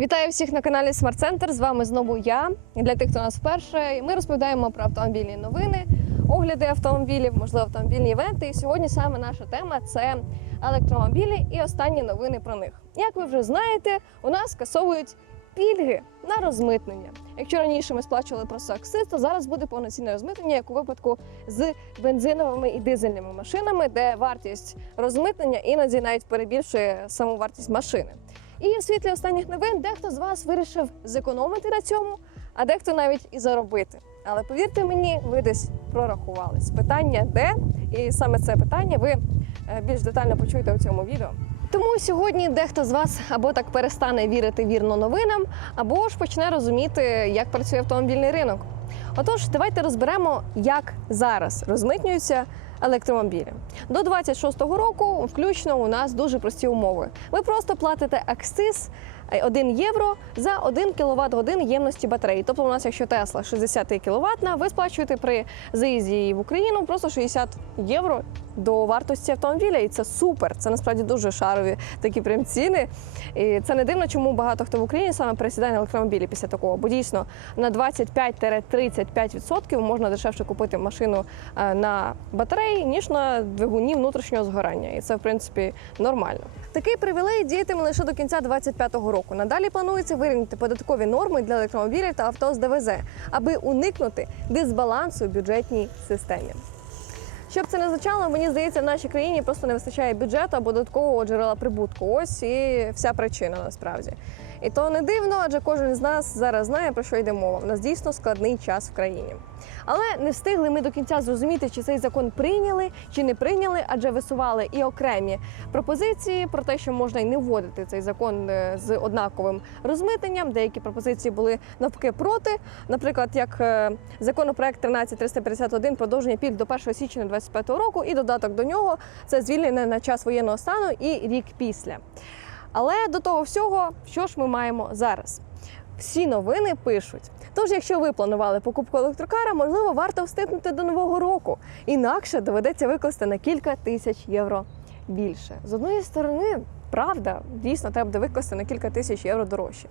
Вітаю всіх на каналі Smart Center. З вами знову я. Для тих, хто нас вперше, ми розповідаємо про автомобільні новини, огляди автомобілів, можливо, автомобільні івенти. І сьогодні саме наша тема це електромобілі і останні новини про них. Як ви вже знаєте, у нас скасовують пільги на розмитнення. Якщо раніше ми сплачували просто акциз, то зараз буде повноцінне розмитнення, як у випадку з бензиновими і дизельними машинами, де вартість розмитнення іноді навіть перебільшує саму вартість машини. І в світлі останніх новин дехто з вас вирішив зекономити на цьому, а дехто навіть і заробити. Але повірте мені, ви десь прорахувались. Питання де? І саме це питання ви е, більш детально почуєте у цьому відео. Тому сьогодні дехто з вас або так перестане вірити вірно новинам, або ж почне розуміти, як працює автомобільний ринок. Отож, давайте розберемо, як зараз розмитнюються електромобілі. До 26-го року, включно, у нас дуже прості умови. Ви просто платите акциз е, 1 євро за 1 кВт годин ємності батареї. Тобто, у нас, якщо Тесла 60 кВт, ви сплачуєте при заїзді в Україну просто 60 євро до вартості автомобіля, і це супер. Це насправді дуже шарові такі прям ціни. І це не дивно, чому багато хто в Україні саме пересідає на електромобілі після такого. Бо дійсно на 25-35% можна дешевше купити машину е, на батареї, ніж на двигуні внутрішнього згорання. І це в принципі нормально. Такий привілей діятиме лише до кінця 2025 року. Надалі планується вирівняти податкові норми для електромобілів та авто з ДВЗ, аби уникнути дисбалансу у бюджетній системі. Щоб це не означало, мені здається, в нашій країні просто не вистачає бюджету або додаткового джерела прибутку. Ось і вся причина насправді. І то не дивно, адже кожен з нас зараз знає про що йде мова. У нас дійсно складний час в країні. Але не встигли ми до кінця зрозуміти, чи цей закон прийняли, чи не прийняли, адже висували і окремі пропозиції про те, що можна й не вводити цей закон е, з однаковим розмитненням. Деякі пропозиції були навпаки проти. Наприклад, як е, законопроект 13351 продовження пільг до 1 січня 2025 року, і додаток до нього це звільнення на час воєнного стану і рік після. Але до того всього, що ж ми маємо зараз? Всі новини пишуть. Тож, якщо ви планували покупку електрокара, можливо, варто встигнути до нового року. Інакше доведеться викласти на кілька тисяч євро більше. З одної сторони, правда, дійсно треба буде викласти на кілька тисяч євро дорожче.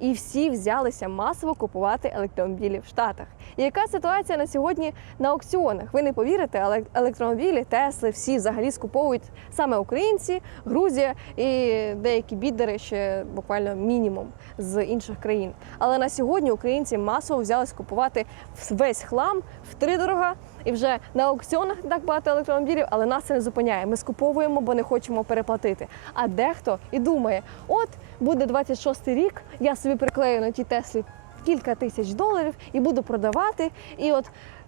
І всі взялися масово купувати електромобілі в Штатах. І яка ситуація на сьогодні на аукціонах? Ви не повірите, але електромобілі, Тесли, всі взагалі скуповують саме українці, Грузія і деякі бідери ще буквально мінімум з інших країн. Але на сьогодні українці масово взялись купувати весь хлам втридорога. І вже на аукціонах так багато електромобілів, але нас це не зупиняє. Ми скуповуємо, бо не хочемо переплатити. А дехто і думає: от буде 26-й рік, я собі приклею на ті Теслі кілька тисяч доларів і буду продавати. І от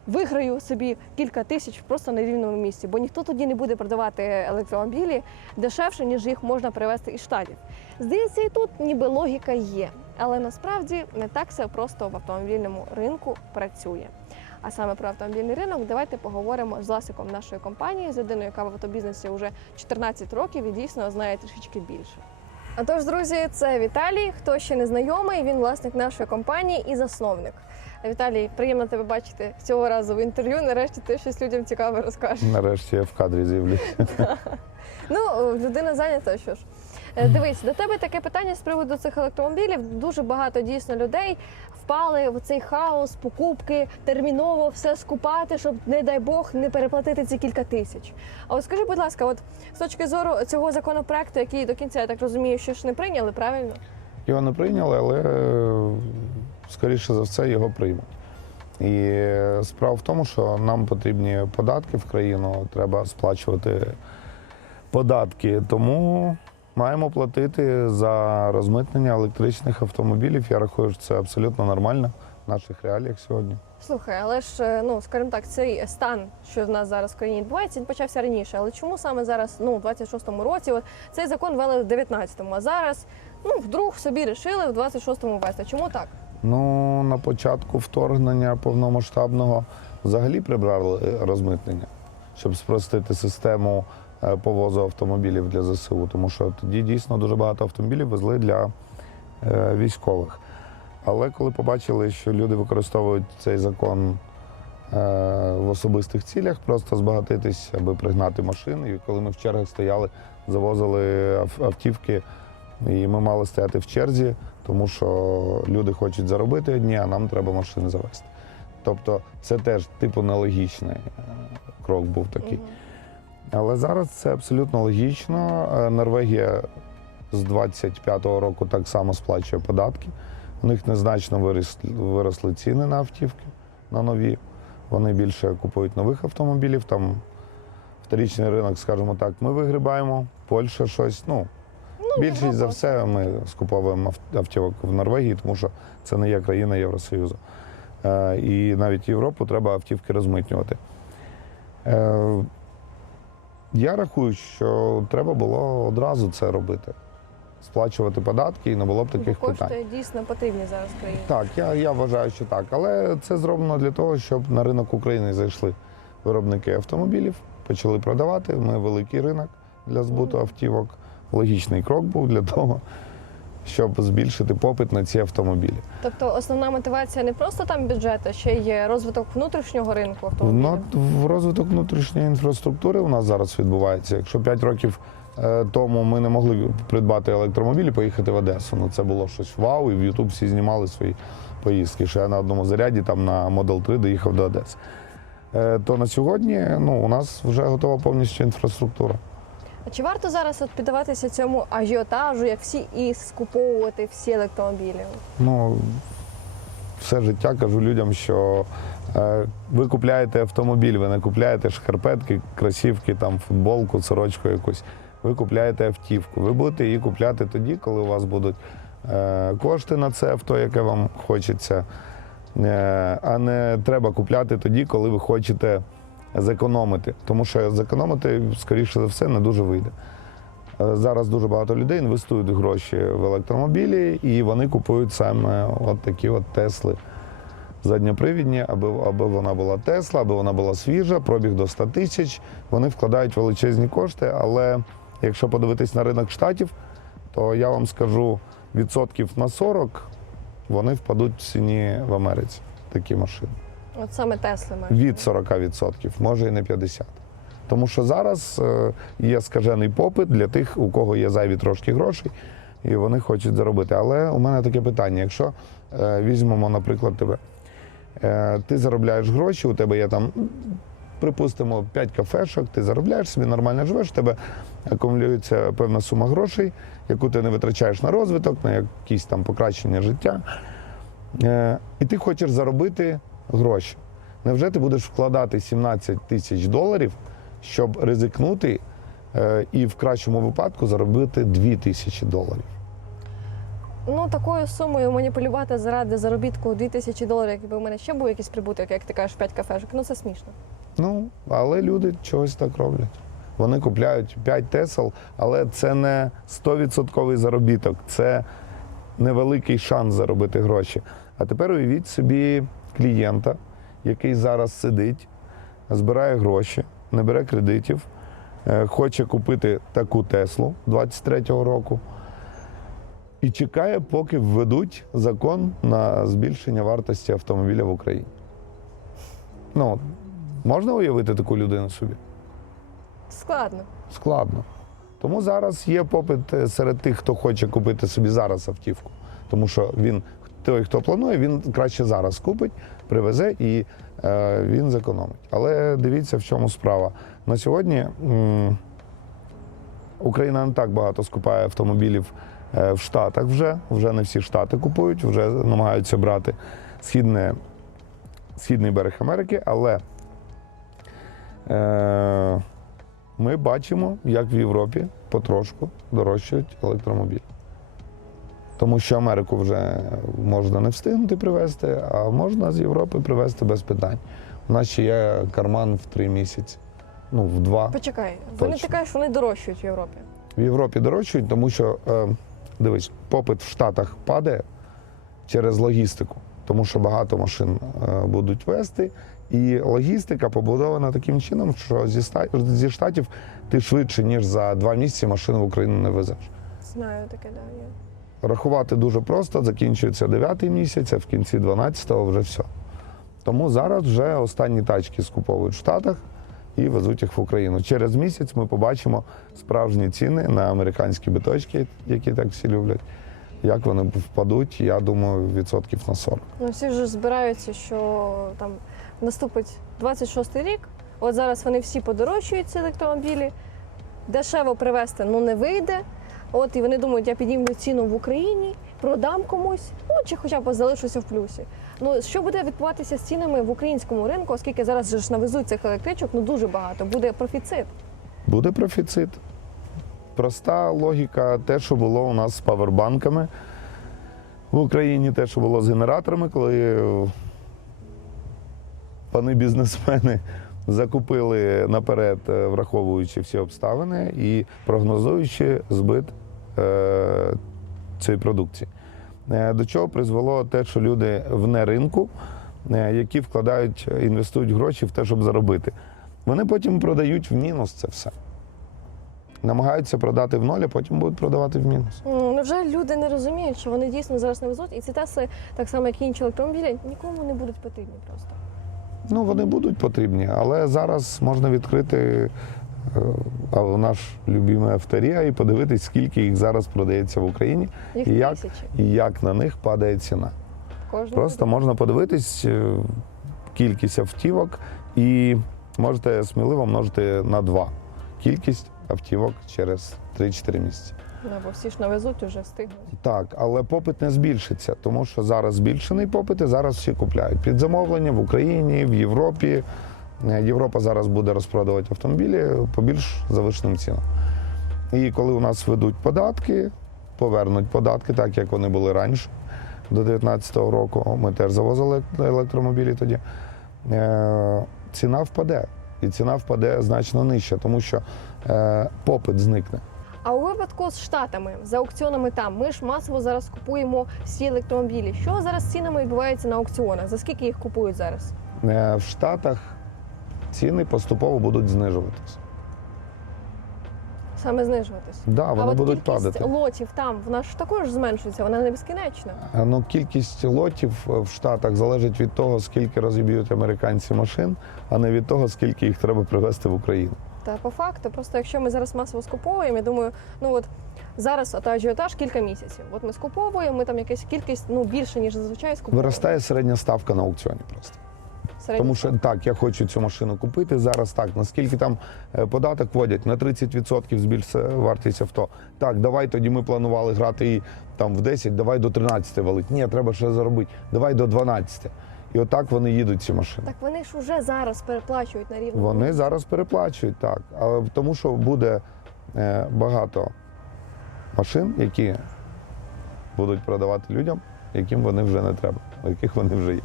виграю собі кілька тисяч просто на рівному місці, бо ніхто тоді не буде продавати електромобілі дешевше, ніж їх можна привезти із штатів. Здається, і тут ніби логіка є, але насправді не так все просто в автомобільному ринку працює. А саме про автомобільний ринок, давайте поговоримо з власником нашої компанії, з людиною, яка в автобізнесі вже 14 років і дійсно знає трішечки більше. А тож, друзі, це Віталій. Хто ще не знайомий, він власник нашої компанії і засновник. Віталій, приємно тебе бачити цього разу в інтерв'ю. Нарешті ти щось людям цікаве розкажеш. Нарешті я в кадрі з'явлюсь. Ну, людина зайнята, що ж. Е, Дивись, до тебе таке питання з приводу цих електромобілів. Дуже багато дійсно людей впали в цей хаос, покупки, терміново все скупати, щоб, не дай Бог, не переплатити ці кілька тисяч. А от скажи, будь ласка, от з точки зору цього законопроекту, який до кінця, я так розумію, що ж не прийняли, правильно? Його не прийняли, але е, скоріше за все його приймуть. І е, справа в тому, що нам потрібні податки в країну, треба сплачувати податки. Тому маємо платити за розмитнення електричних автомобілів. Я рахую, що це абсолютно нормально в наших реаліях сьогодні. Слухай, але ж е, ну скажімо так, цей стан, що в нас зараз в країні відбувається, він почався раніше. Але чому саме зараз, ну, у 26-му році, от цей закон ввели в 19-му, а зараз ну вдруг собі рішили в 26-му ввести. Чому так? Ну, на початку вторгнення повномасштабного взагалі прибрали е, розмитнення, щоб спростити систему повозу автомобілів для ЗСУ, тому що тоді дійсно дуже багато автомобілів везли для е, військових. Але коли побачили, що люди використовують цей закон е, в особистих цілях, просто збагатитись, аби пригнати машини, і коли ми в чергах стояли, завозили автівки, і ми мали стояти в черзі, тому що люди хочуть заробити одні, а нам треба машини завести. Тобто це теж типу нелогічний е, крок був такий. Але зараз це абсолютно логічно. Е, Норвегія з 25-го року так само сплачує податки. У них незначно виросли, виросли ціни на автівки на нові. Вони більше купують нових автомобілів. Там вторічний ринок, скажімо так, ми вигрібаємо, Польща щось. Ну, Ну, більшість за все ми скуповуємо автівок в Норвегії, тому що це не є країна Євросоюзу. Е, і навіть Європу треба автівки розмитнювати. Я рахую, що треба було одразу це робити. Сплачувати податки і не було б таких Бо питань. кошти дійсно потрібні зараз країні. Так, я, я вважаю, що так. Але це зроблено для того, щоб на ринок України зайшли виробники автомобілів, почали продавати. Ми великий ринок для збуту автівок. Логічний крок був для того, щоб збільшити попит на ці автомобілі. Тобто основна мотивація не просто там бюджет, а ще й розвиток внутрішнього ринку автомобілів. Ну, розвиток внутрішньої інфраструктури у нас зараз відбувається. Якщо 5 років е, тому ми не могли придбати електромобіль і поїхати в Одесу. Ну це було щось вау, і в Ютуб всі знімали свої поїздки. Що я на одному заряді там на Model 3 доїхав до Одеси. Е, То на сьогодні ну, у нас вже готова повністю інфраструктура. А чи варто зараз от піддаватися цьому ажіотажу, як всі і скуповувати всі електромобілі? Ну, все життя кажу людям, що е, ви купляєте автомобіль, ви не купляєте шкарпетки, кросівки, там, футболку, сорочку якусь. Ви купляєте автівку. Ви будете її купляти тоді, коли у вас будуть е, кошти на це авто, яке вам хочеться. Е, а не треба купляти тоді, коли ви хочете зекономити. Тому що зекономити, скоріше за все, не дуже вийде. Е, Зараз дуже багато людей інвестують гроші в електромобілі, і вони купують саме от такі от Тесли задньопривідні, аби, аби вона була Тесла, аби вона була свіжа, пробіг до 100 тисяч. Вони вкладають величезні кошти, але якщо подивитись на ринок штатів, то я вам скажу відсотків на 40 вони впадуть в ціні в Америці. Такі машини. От саме Тесли мають. Від 40%, може і не 50%. Тому що зараз е, є скажений попит для тих, у кого є зайві трошки грошей, і вони хочуть заробити. Але у мене таке питання: якщо е, візьмемо, наприклад, тебе, е, ти заробляєш гроші, у тебе є там, припустимо, 5 кафешок, ти заробляєш собі, нормально живеш, у тебе акумулюється певна сума грошей, яку ти не витрачаєш на розвиток, на якісь там покращення життя. І ти хочеш заробити гроші. Невже ти будеш вкладати 17 тисяч доларів, щоб ризикнути е, і в кращому випадку заробити 2 тисячі доларів? Ну такою сумою маніпулювати заради заробітку 2000 доларів, якби в мене ще був якийсь прибуток, як ти кажеш, 5 кафешок. Ну це смішно. Ну, але люди чогось так роблять. Вони купляють 5 тесел, але це не 100% заробіток, це невеликий шанс заробити гроші. А тепер уявіть собі клієнта, який зараз сидить, збирає гроші, не бере кредитів, е, хоче купити таку Теслу 23-го року і чекає, поки введуть закон на збільшення вартості автомобіля в Україні. Ну, можна уявити таку людину собі? Складно. Складно. Тому зараз є попит е, серед тих, хто хоче купити собі зараз автівку. Тому що він, той, хто планує, він краще зараз купить, привезе і е, він зекономить. Але дивіться, в чому справа. На сьогодні м, Україна не так багато скупає автомобілів е, в Штатах вже. Вже не всі штати купують, вже намагаються брати східне, східний берег Америки, але. Е, ми бачимо, як в Європі потрошку дорожчають електромобілі. Тому що Америку вже можна не встигнути привезти, а можна з Європи привезти без питань. У нас ще є карман в три місяці, ну в два. Почекай, вони Точно. ти кажеш, вони дорожчають в Європі. В Європі дорожчають, тому що е, дивись, попит в Штатах падає через логістику, тому що багато машин е, будуть вести. І логістика побудована таким чином, що зі, зі штатів ти швидше, ніж за два місяці машину в Україну не везеш. Знаю таке, да. Є. Рахувати дуже просто, закінчується 9 місяць, а в кінці 12-го вже все. Тому зараз вже останні тачки скуповують в Штатах і везуть їх в Україну. Через місяць ми побачимо справжні ціни на американські биточки, які так всі люблять. Як вони впадуть, я думаю, відсотків на 40. Ну всі ж збираються, що там наступить 26-й рік. От зараз вони всі подорожчують ці електромобілі. Дешево привезти ну не вийде. От і вони думають, я піднімлю ціну в Україні, продам комусь, ну чи хоча б залишуся в плюсі. Ну що буде відбуватися з цінами в українському ринку, оскільки зараз ж навезуть цих електричок, ну дуже багато, буде профіцит. Буде профіцит. Проста логіка, те, що було у нас з павербанками в Україні, те, що було з генераторами, коли пани бізнесмени закупили наперед, е, враховуючи всі обставини і прогнозуючи збит е, цієї продукції. Е, До чого призвело те, що люди вне ринку, які вкладають, інвестують гроші в те, щоб заробити. Вони потім продають в мінус це все. Намагаються продати в ноль, а потім будуть продавати в мінус. М, Невже люди не розуміють, що вони дійсно зараз не везуть, і ці тесли, так само як інші електромобілі, нікому не будуть потрібні просто. Ну, вони будуть потрібні, але зараз можна відкрити е, наш любимий авторія і подивитись, скільки їх зараз продається в Україні Їх І як? і як на них падає ціна. Кожного Просто можна подивитись е, кількість автівок і можете сміливо множити на два кількість автівок через 3-4 місяці. Ну, бо всі ж навезуть уже встигнуть. Так, але попит не збільшиться, тому що зараз збільшений попит і зараз всі купляють. Під замовлення в Україні, в Європі. Е, Європа зараз буде розпродавати автомобілі по більш завищеним цінам. І коли у нас ведуть податки, повернуть податки, так як вони були раніше, до 2019 року. Ми теж завозили електромобілі тоді. Е, Ціна впаде. І ціна впаде значно нижче, тому що попит зникне. А у випадку з штатами за аукціонами там ми ж масово зараз купуємо всі електромобілі. Що зараз з цінами відбувається на аукціонах? За скільки їх купують зараз? Е, В Штатах ціни поступово будуть знижуватися. Саме знижуватись. Да, а вони от будуть кількість падати. лотів там вона ж також зменшується, вона не безкінечна. Е, Ну, кількість лотів в Штатах залежить від того, скільки розіб'ють американці машин, а не від того, скільки їх треба привезти в Україну. Та по факту, просто якщо ми зараз масово скуповуємо, я думаю, ну от зараз от ажіотаж кілька місяців. От ми скуповуємо, ми там якась кількість ну більше ніж зазвичай скуповуємо. Виростає середня ставка на аукціоні просто. Середньо. Тому що так, я хочу цю машину купити зараз. Так, наскільки там е, податок вводять на 30% збільшиться вартість авто. Так, давай тоді ми планували грати її там в 10, давай до 13 валить. Ні, треба ще заробити. Давай до 12. І отак вони їдуть ці машини. Так вони ж уже зараз переплачують на рівні. Вони зараз переплачують так, але тому що буде е, багато машин, які будуть продавати людям, яким вони вже не треба, у яких вони вже є.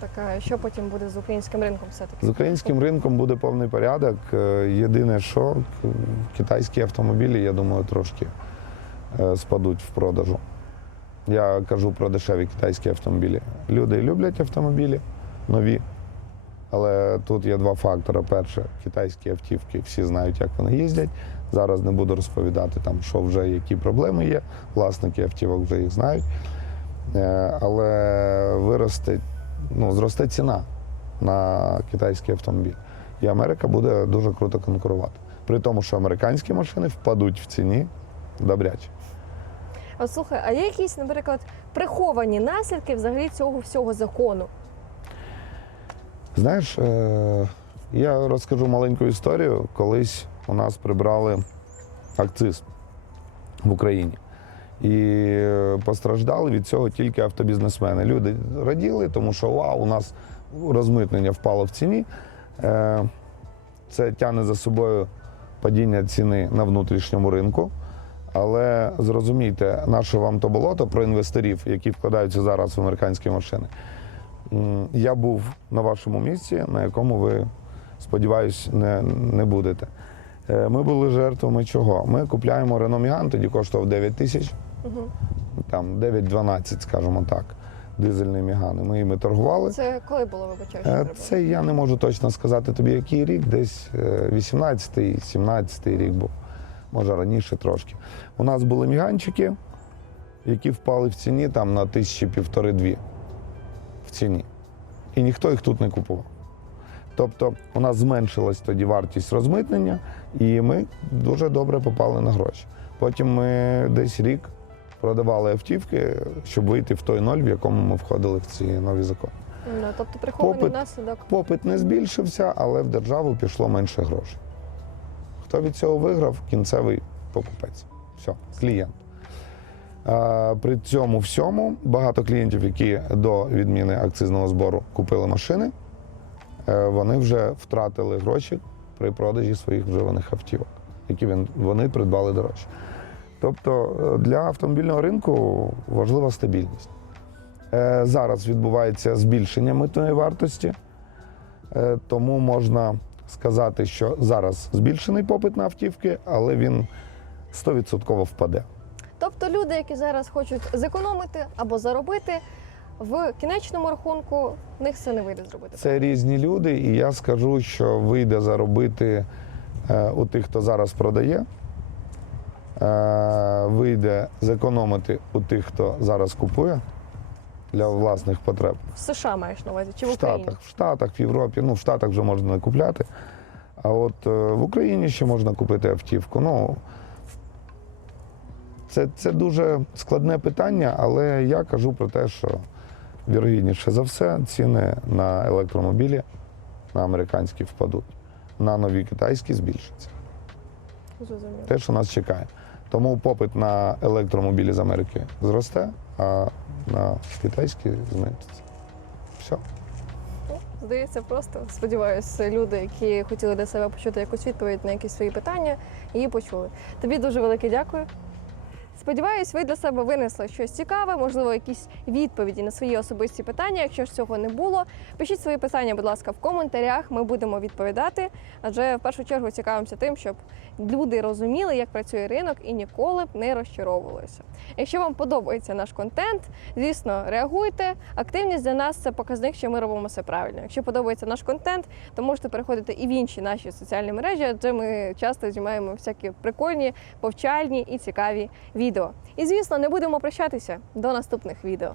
Так, а що потім буде з українським ринком все-таки? З українським ринком буде повний порядок. Е, Єдине, що китайські автомобілі, я думаю, трошки е, спадуть в продажу. Я кажу про дешеві китайські автомобілі. Люди люблять автомобілі нові, але тут є два фактори. Перше, китайські автівки, всі знають, як вони їздять. Зараз не буду розповідати, там, що вже які проблеми є. Власники автівок вже їх знають. Е, Але виросте, ну, зросте ціна на китайський автомобіль. І Америка буде дуже круто конкурувати. При тому, що американські машини впадуть в ціні добряче. А слухай, а є якісь, наприклад, приховані наслідки взагалі цього всього закону? Знаєш, е, я розкажу маленьку історію. Колись у нас прибрали акциз в Україні. І е, постраждали від цього тільки автобізнесмени. Люди раділи, тому що вау, у нас розмитнення впало в ціні. Е, Це тягне за собою падіння ціни на внутрішньому ринку. Але зрозумійте, наше вам то болото про інвесторів, які вкладаються зараз в американські машини. Я був на вашому місці, на якому ви, сподіваюсь, не, не будете. Е, Ми були жертвами чого? Ми купляємо Renault Megane, тоді коштував 9 тисяч, Угу. там 9-12, скажімо так, дизельний Мігани. Ми їми торгували. Це коли було вибачаю, Е? Це я не можу точно сказати тобі, який рік, десь 18-й, 17-й рік був, може раніше трошки. У нас були міганчики, які впали в ціні там на тисячі півтори-дві в ціні. І ніхто їх тут не купував. Тобто у нас зменшилась тоді вартість розмитнення, і ми дуже добре попали на гроші. Потім ми десь рік продавали автівки, щоб вийти в той ноль, в якому ми входили в ці нові закони. Ну, тобто прихований Попит. наслідок. Попит не збільшився, але в державу пішло менше грошей. Хто від цього виграв? Кінцевий покупець. Все, клієнт. При цьому всьому багато клієнтів, які до відміни акцизного збору купили машини, е, вони вже втратили гроші при продажі своїх вживаних автівок, які вони придбали дорожче. Тобто е, для автомобільного ринку важлива стабільність. Е, Зараз відбувається збільшення митної вартості, тому можна сказати, що зараз збільшений попит на автівки, але він 100% впаде. Тобто люди, які зараз хочуть зекономити або заробити, в кінечному рахунку в них це не вийде зробити. Це різні люди, і я скажу, що вийде заробити е, у тих, хто зараз продає. Е, Вийде зекономити у тих, хто зараз купує для власних потреб. В США маєш на увазі чи в в Україні? Штатах, в Штатах, в Європі. Ну, в Штатах вже можна не купляти. А от е, в Україні ще можна купити автівку. Ну, це, це дуже складне питання, але я кажу про те, що вірогідніше за все ціни на електромобілі на американські впадуть. На нові китайські збільшаться. Те, що нас чекає. Тому попит на електромобілі з Америки зросте, а на китайські зменшиться. Все. Ну, Здається, просто сподіваюся, люди, які хотіли для себе почути якусь відповідь на якісь свої питання, її почули. Тобі дуже велике дякую. Сподіваюсь, ви для себе винесли щось цікаве, можливо, якісь відповіді на свої особисті питання. Якщо ж цього не було, пишіть свої питання, будь ласка, в коментарях. Ми будемо відповідати. Адже в першу чергу цікавимося тим, щоб люди розуміли, як працює ринок і ніколи б не розчаровувалися. Якщо вам подобається наш контент, звісно, реагуйте. Активність для нас це показник, що ми робимо все правильно. Якщо подобається наш контент, то можете переходити і в інші наші соціальні мережі, адже ми часто знімаємо всякі прикольні, повчальні і цікаві відео. І звісно, не будемо прощатися до наступних відео.